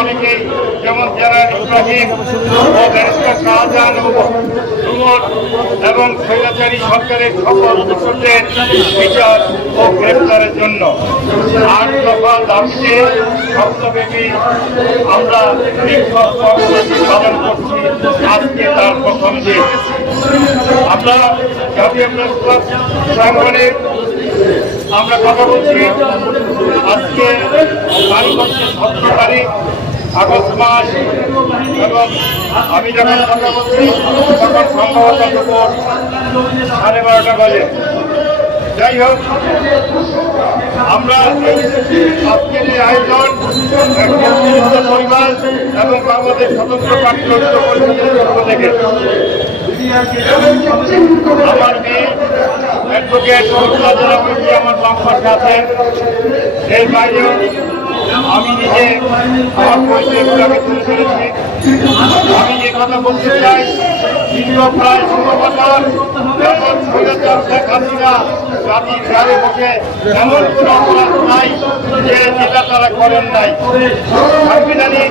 অনেকেই যেমন জেনারেল ইব্রাহিম ও ব্যারিস্টার শাহজাহান এবং স্বৈরাচারী সরকারের সকল দোষীদের বিচার ও গ্রেপ্তারের জন্য ৮ দফা দাবিতে সপ্তাহব্যাপী আমরা বিক্ষোভ কর্মসূচি পালন করছি। আজকে তার প্রথম দিন। আমরা জাতীয় প্রেস ক্লাব প্রাঙ্গণে আমরা কথা বলছি। আজকে তারিখ হচ্ছে 17 তারিখ আগস্ট মাস এবং আমি যখন কথা বলছি তখন সম্ভবত দুপুর 12:30 বাজে। যাই হোক, আমরা আজকের এই আয়োজন পরিবার এবং বাংলাদেশ স্বতন্ত্র পার্টি পরিষদের পক্ষ থেকে আমার মেয়ে অ্যাডভোকেট আমার বাম পাশে আছেন। এর বাইরেও আমি নিজে আমার পরিচয়গুলো আমি তুলে ধরেছি। আমি যে কথা বলতে চাই, দীর্ঘ প্রায় 16 বছর যখন স্বৈরাচার শেখ হাসিনা জাতির ঘরে বসে এমন কোন অপরাধ নাই যেটা তারা করেন নাই। সাংবিধানিক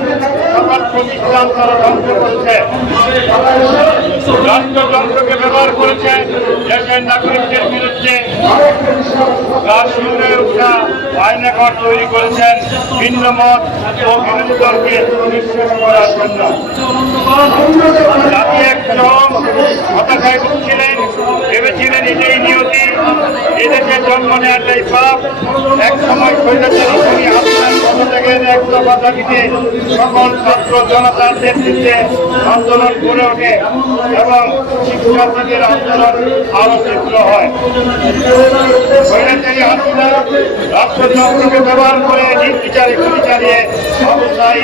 সকল প্রতিষ্ঠান তারা ধ্বংস করেছে, রাষ্ট্রযন্ত্রকে ব্যবহার করেছে দেশের নাগরিকদের বিরুদ্ধে রাষ্ট্রীয় উঠা আইনাঘর তৈরি করেছেন ভিন্ন মত ও বিরোধী দলকে নিঃশেষ করার জন্য। জাতি এক চরম হতাশায় ভুগছিলেন, ভেবেছিলেন এটাই নিয়তি, এদেশে জন্ম নেওয়াটাই পাপ। এক সময় স্বৈরাচারী খুনি হাসিনার পদত্যাগের এক দফা দাবিতে সকল ছাত্র জনতার নেতৃত্বে আন্দোলন গড়ে ওঠে এবং শিক্ষার্থীদের আন্দোলন আরো তীব্র হয়। স্বৈরাচারী হাসিনা রাষ্ট্রযন্ত্রকে ব্যবহার করে নির্বিচারে গুলি চালিয়ে অবস্থায়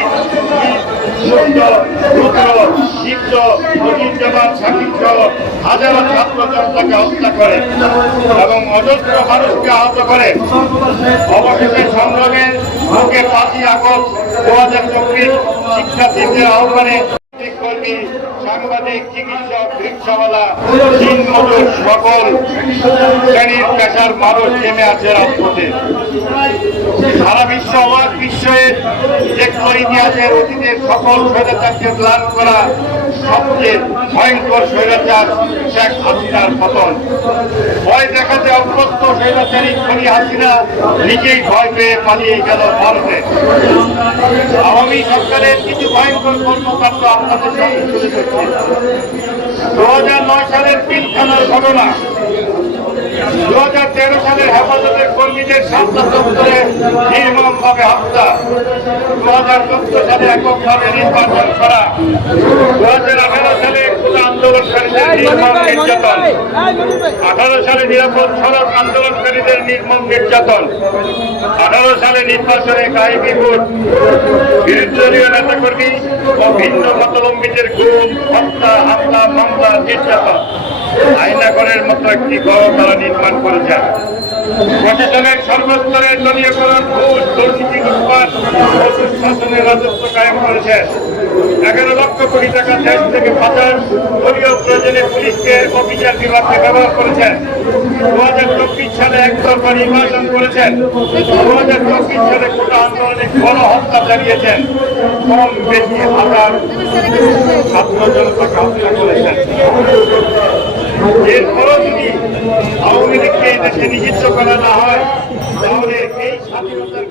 হাজারো ছাত্র জনতাকে হত্যা করে এবং অজস্র মানুষকে আহত করে। অবশেষে সংগ্রামের মুখে 5ই আগস্ট 2024 শিক্ষার্থীদের আহ্বানে কর্মী, সাংবাদিক, চিকিৎসক, রিক্সাওয়ালা, দিনমজুর সকল শ্রেণীর পেশার মানুষ নেমে আছে রাজপথে। সারা বিশ্ব অবাক বিস্ময়ে দেখল ইতিহাসের অতীতের সকল স্বৈরাচারকে প্লান করা সবচেয়ে ভয়ঙ্কর স্বৈরাচার শেখ হাসিনার পতন। ভয় দেখাতে অভ্যস্ত স্বৈরাচারী খুনি হাসিনা নিজেই ভয় পেয়ে পালিয়ে গেল ভারতে। আওয়ামী সরকারের কিছু ভয়ঙ্কর কর্মকাণ্ড আপনাদের সামনে তুলে ধরছি। 2009 সালের পিলখানার ঘটনা, 2013 সালের হেফাজতের কর্মীদের শান্তা দপ্তরে নির্মমভাবে হত্যা, 2014 সালে এককভাবে নির্বাচন করা, 2018 সালে কোটা আন্দোলনকারীদের নির্মম নির্যাতন, 18 সালে নিরাপদ সড়ক আন্দোলনকারীদের নির্মম নির্যাতন, 18 সালে নির্বাচনে গায়েবী ভোট, বিরোধী নেতাকর্মী ও ভিন্ন মতাবলম্বীদের গুম, হত্যা, হামলা, মামলা, নির্যাতন। আয়নাঘরের মতো একটি ঘর তারা নির্মাণ করেছেন। প্রশাসনের সর্বস্তরের দলীয়করণ, ঘুষ, দুর্নীতি, লুটপাট ও দুঃশাসনের রাজত্ব কায়েম করেছেন। 11 লক্ষ কোটি টাকা দেশ থেকে পাচার, দলীয় প্রয়োজনে পুলিশকে অফিসার বিভাগকে ব্যবহার করেছেন। 2024 সালে একতরফা নির্বাচন করেছেন। 2024 সালে কোটা আন্দোলনে গণহত্যা চালিয়েছেন। কম বেশি হাজার ছাত্র জনতাকে হত্যা করেছেন। এরপরও যদি আওয়ামী লীগকে দেশে নিষিদ্ধ করা না হয় তাহলে এই স্বাধীনতার